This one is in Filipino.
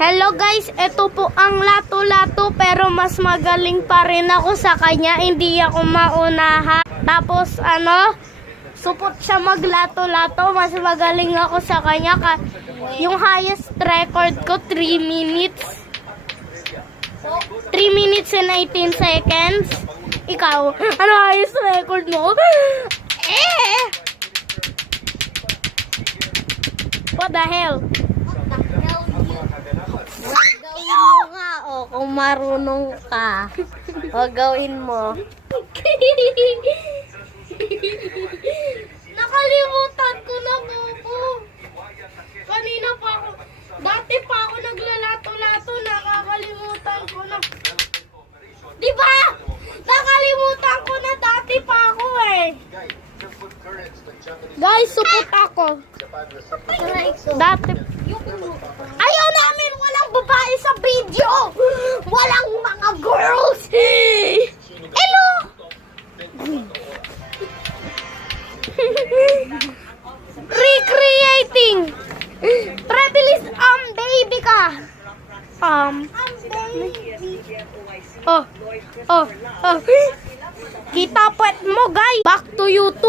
Hello guys, ito po ang lato-lato pero mas magaling pa rin ako sa kanya, hindi ako maunahan. Tapos supot siya maglato-lato, mas magaling ako sa kanya. Yung highest record ko 3 minutes. 3 minutes and 18 seconds. Ikaw, ano highest record mo? What the hell? Gawin mo nga, kung marunong ka. Gawin mo. Nakalimutan ko na, Bobo. Kanina pa ako, dati pa ako naglalato-lato, nakakalimutan ko na. Diba? Nakalimutan ko na, dati pa ako Guys, supot ako. Dati. Ayaw namin walang babae sa video. Walang mga girls. Hello. Recreating. Prebilis, baby ka. Kita puwet mo, guys. Back to YouTube.